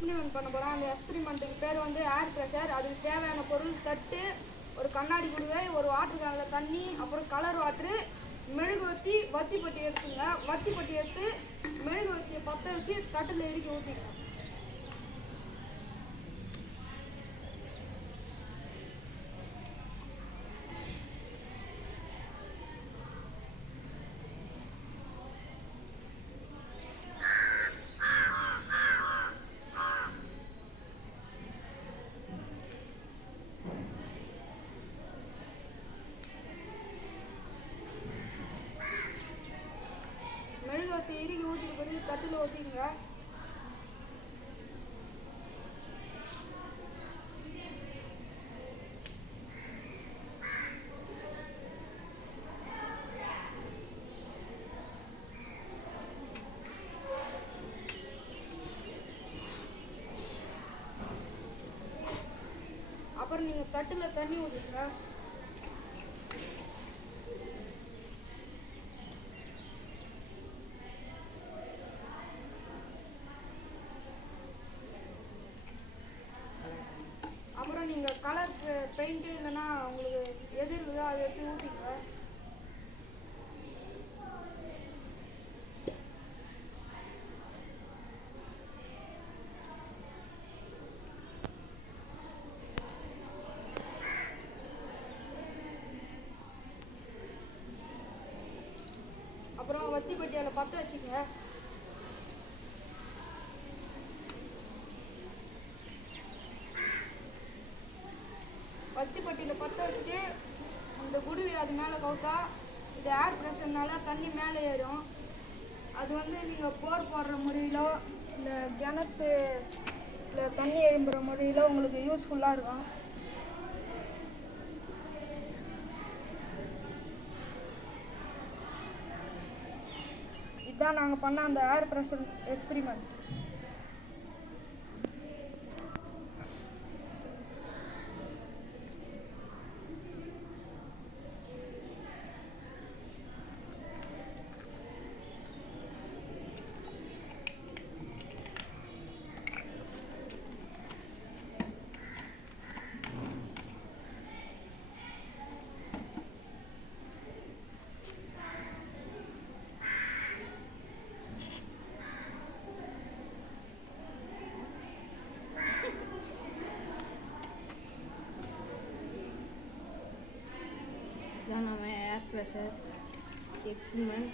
Experiment பண்ண போகிறோம். அந்த எக்ஸ்பிரிமெண்ட்டுக்கு பேர் வந்து ஏர் ப்ரெஷர். அதுக்கு தேவையான பொருள் தட்டு, ஒரு கண்ணாடி குடுவை, ஒரு வாட்டர் கேனில் தண்ணி, அப்புறம் கலர் வாட்ரு, மெழுகுவத்தி, வத்தி பட்டி எடுத்துங்க. வத்தி பட்டி எடுத்து மெழுகுவத்தியை பற்ற வச்சு தட்டில் இறுக்கி ஊற்றிக்கணும். மெழுகுவத்தி இறுக்கி ஊற்றிட்டு பிறகு தட்டில் ஊற்றிங்க. அப்புறம் நீங்கள் தட்டில் தண்ணி ஊற்றிங்க. அப்புறம் நீங்கள் கலர் பெயிண்ட்டு இல்லைன்னா உங்களுக்கு எது இருக்குதோ அதை எடுத்து ஊற்றிங்க. அப்புறம் வத்தி பட்டியால் பற்ற வச்சுங்க. வத்தி பட்டியில் பற்ற வச்சுட்டு அந்த குடுவி அது மேலே கவுத்தா இது ஏர் ப்ரெஷர்னால தண்ணி மேலே ஏறும். அது வந்து நீங்கள் போர் போடுற முறையிலோ இல்லை கிணத்து இல்லை தண்ணி எழும்புகிற முறையிலோ உங்களுக்கு யூஸ்ஃபுல்லாக இருக்கும். இதுதான் நாங்கள் பண்ண அந்த ஏர் ப்ரெஷர் எக்ஸ்பிரிமெண்ட். இதான் நம்ம ஏர் ப்ரெஷர் எக்ஸ்பிரிமெண்ட்